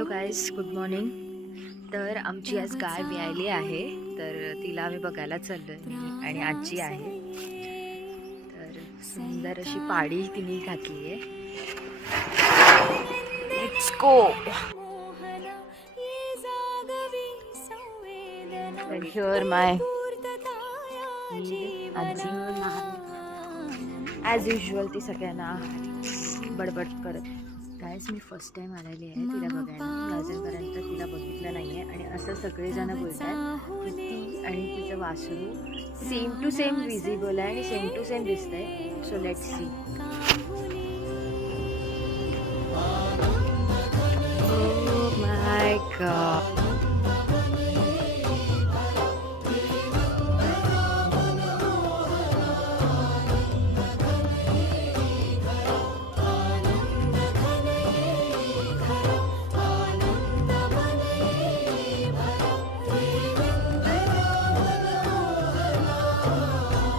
Hello guys, good morning. तर आमची आज गाय व्यायली आहे, तर तिला आम्ही बघायला चाललो आहे आणि आजी आहे. तर सुंदर अशी पाडी तिने घातली आहे. Let's go. तर हिअर माय आजी ॲज युजल ती सगळ्यांना बडबड करत. गायस, मी फर्स्ट टाइम आलेली आहे तिला बघायला. मी अजूनपर्यंत तिला बघितलं नाही आहे आणि असं सगळेजण बोलतात की ती आणि तिचं वासरू सेम टू सेम विजिबल आहे आणि सेम टू सेम दिसतंय. So let's see.